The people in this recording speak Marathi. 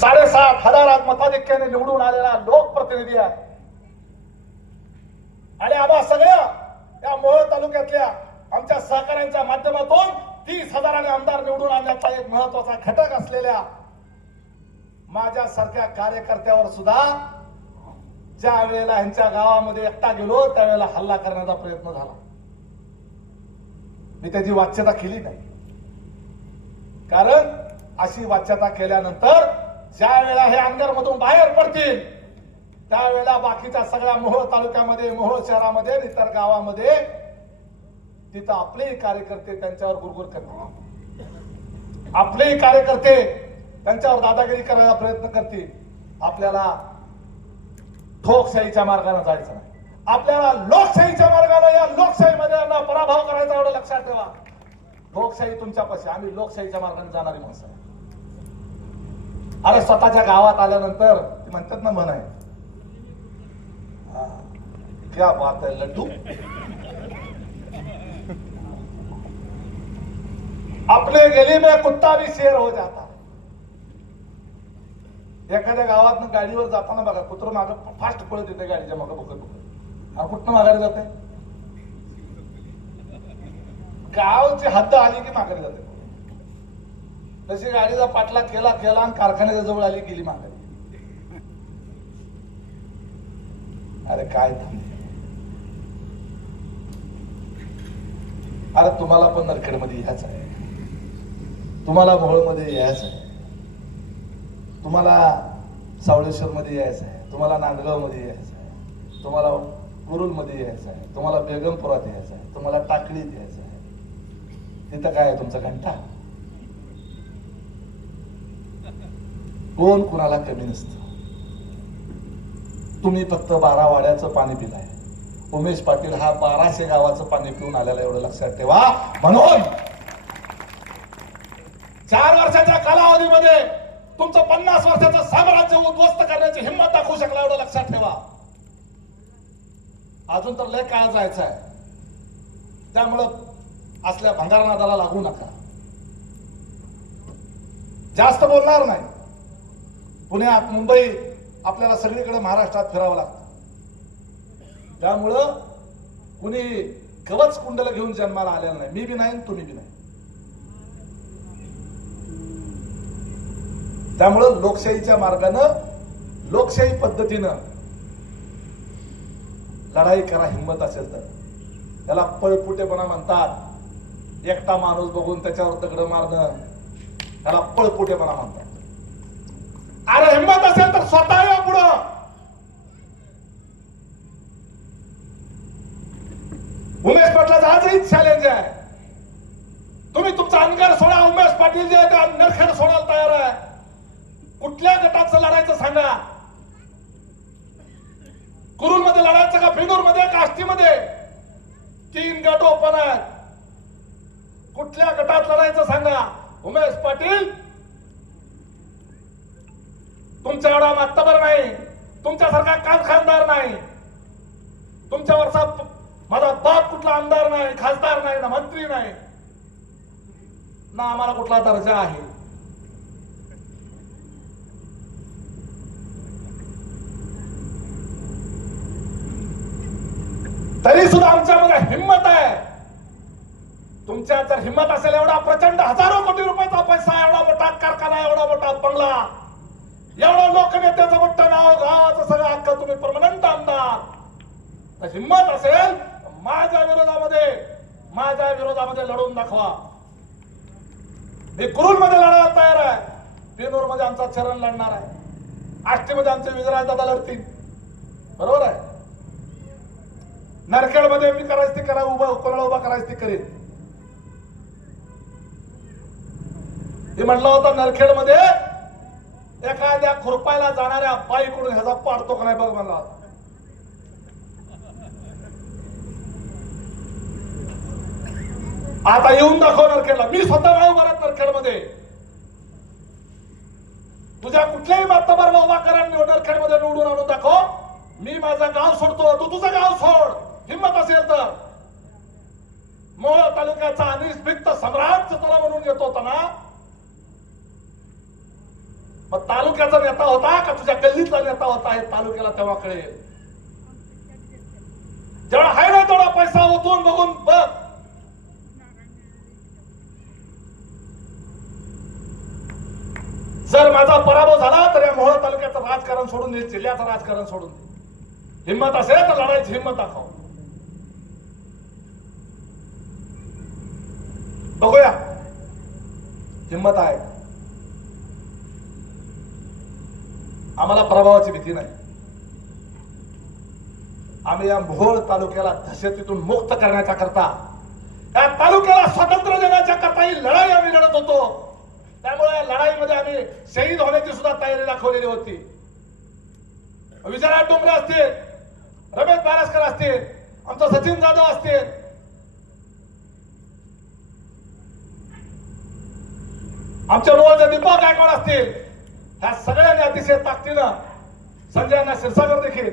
साडेसात हजारात मताधिक्याने निवडून आलेला लोकप्रतिनिधी आहे. आणि आम्हा सगळ्या या मोहोळ तालुक्यातल्या आमच्या सहकाऱ्यांच्या माध्यमातून तीस हजाराने आमदार निवडून आणण्याचा एक महत्त्वाचा घटक असलेल्या माझ्यासारख्या कार्यकर्त्यावर सुद्धा ज्या वेळेला ह्यांच्या गावामध्ये एकटा गेलो त्यावेळेला हल्ला करण्याचा प्रयत्न झाला. मी त्याची वाच्यता केली नाही. कारण अशी वाच्यता केल्यानंतर ज्या वेळेला हे अंगर मधून बाहेर पडतील त्यावेळेला बाकीच्या सगळ्या मोहोळ तालुक्यामध्ये मोहोळ शहरामध्ये इतर गावामध्ये तिथं आपलेही कार्यकर्ते त्यांच्यावर गुरगुर करतील. आपलेही कार्यकर्ते त्यांच्यावर दादागिरी करायला प्रयत्न करतील. आपल्याला ठोकशाहीच्या मार्गाने जायचं नाही. आपल्याला लोकशाहीच्या मार्गाने या लोकशाहीमध्ये यांना पराभव करायचा एवढं लक्षात ठेवा. लोकशाही तुमच्यापाशी आम्ही लोकशाहीच्या मार्गाने जाणारी माणसं आहे. अरे स्वतःच्या गावात आल्यानंतर ते म्हणतात ना म्हण आहे क्या बात आहे लड्डू? अपने गली में कुत्ता भी शेर हो जाता एखाद्या गावात गाडीवर जाताना बघा कुत्र माग फास्ट पळत येते गाडीच्या मागं बघत बघत हा कुठनं माघारी जाते गावची हद्द आली की माघारी जाते तशी गाडीचा पाठला केला केला आणि कारखान्याच्या जवळ आली गेली माघारी अरे काय अरे तुम्हाला पण नरखेडमध्ये यायचं आहे. तुम्हाला मोहोळमध्ये यायचं आहे. तुम्हाला सावळेश्वर मध्ये यायचं आहे. तुम्हाला नांदगावमध्ये यायचं आहे. तुम्हाला कुरुलमध्ये यायचं आहे. तुम्हाला बेगमपुरात यायचं आहे. तुम्हाला टाकळीत यायचं आहे. तिथं काय आहे तुमचा घंटा? कोण कुणाला कमी नसतं. तुम्ही फक्त बारा वाड्याचं पाणी पिलाय. उमेश पाटील हा बाराशे गावाचं पाणी पिऊन आलेला एवढं लक्षात ठेवा. म्हणून चार वर्षाच्या कालावधीमध्ये तुमचं पन्नास वर्षाचं साम्राज्य उद्ध्वस्त करण्याची हिंमत दाखवू शकला एवढं लक्षात ठेवा. अजून तर लय काळ जायचं आहे त्यामुळं असल्या भंगारनादाला लागू नका. जास्त बोलणार नाही. पुण्यात मुंबई आपल्याला सगळीकडे महाराष्ट्रात फिरावं लागतं. त्यामुळं कुणी कवच कुंडल घेऊन जन्माला आलेलं नाही. मी बी नाही तुम्ही बी नाही. त्यामुळं लोकशाहीच्या मार्गानं लोकशाही पद्धतीनं लढाई करा हिंमत असेल तर. त्याला पळपुटेपणा म्हणतात. एकटा माणूस बघून त्याच्यावर दगड मारणं त्याला पळपुटेपणा म्हणतात अरे हिंमत असेल तर स्वतः या पुढं. उमेश पाटलाचं आजही चॅलेंज आहे. तुम्ही तुमचा अंगार सोडा उमेश पाटील जे आहे ते नरखेड सोडायला तयार आहे. कुठल्या गटाचं लढायचं सांगा? कुरुलमध्ये लढायचं का फिनूरमध्ये का आष्टीमध्ये? तीन गट ओपन आहेत. कुठल्या गटात लढायचं सांगा? उमेश पाटील तुमच्या एवढा मातबर नाही. तुमच्यासारखा काम खासदार नाही. तुमच्यावरचा माझा बाप कुठला आमदार नाही खासदार नाही ना मंत्री नाही. ना आम्हाला कुठला दर्जा आहे. तरी सुद्धा आमच्यामध्ये हिंमत आहे. तुमच्या जर हिंमत असेल एवढा प्रचंड हजारो कोटी रुपयाचा पैसा एवढा मोठा कारखाना एवढा मोठा बंगला एवढा लोकनेत्याचा मोठा नाव गावाचं सगळं हक्क तुम्ही परमनंट आमदार हिंमत असेल माझ्या विरोधामध्ये माझ्या विरोधामध्ये लढवून दाखवा. मी कुरुलमध्ये लढायला तयार आहे. पेनूरमध्ये आमचा चरण लढणार आहे. आष्टीमध्ये आमचे विजयराज दादा लढतील. बरोबर आहे? नरखेडमध्ये मी करायचं ते करा उभा कोणाला उभा करायचं ते करेन. म्हटलं होता नरखेडमध्ये एखाद्या खुरपायला जाणाऱ्या बाईकडून ह्याचा पाडतो का नाही बघ मला आता येऊन दाखव नरखेडला. मी स्वतः नाही उभा नरखेडमध्ये. मध्ये तुझ्या कुठल्याही मातबरला उभा करा नरखेडमध्ये निवडून आणून दाखव. मी माझं गाव सोडतो. तू तुझं गाव सोड. हिंमत असेल तर. मोळ तालुक्याचा अनिष्भिक्त सम्राट तुला म्हणून येतो होता ना मग तालुक्याचा नेता होता का तुझ्या गल्लीतला नेता होता? हे तालुक्याला तेव्हा कळेल. जेवढा हाय ना तेवढा पैसा ओतून बघून बघ. जर माझा पराभव झाला तर या मोहळ तालुक्याचं राजकारण सोडून दे जिल्ह्याचं राजकारण सोडून दे. हिंमत असेल तर लढायची हिंमत दाखव. बघूया. हिंमत आहे. आम्हाला प्रभावाची भीती नाही. आम्ही या मोहोळ तालुक्याला दहशतीतून मुक्त करण्याच्या करता या तालुक्याला स्वातंत्र्य देण्याच्या करता ही लढाई आम्ही लढत होतो. त्यामुळे या लढाईमध्ये आम्ही शहीद होण्याची सुद्धा तयारी दाखवलेली होती. विजयराज डोंगरे असतील रमेश बारसकर असतील आमचा सचिन जाधव असतील. आमच्या लोळचे दीपक गायकवाड असतील. ह्या सगळ्यांनी अतिशय ताकदीनं संजयांना क्षीरसागर देखील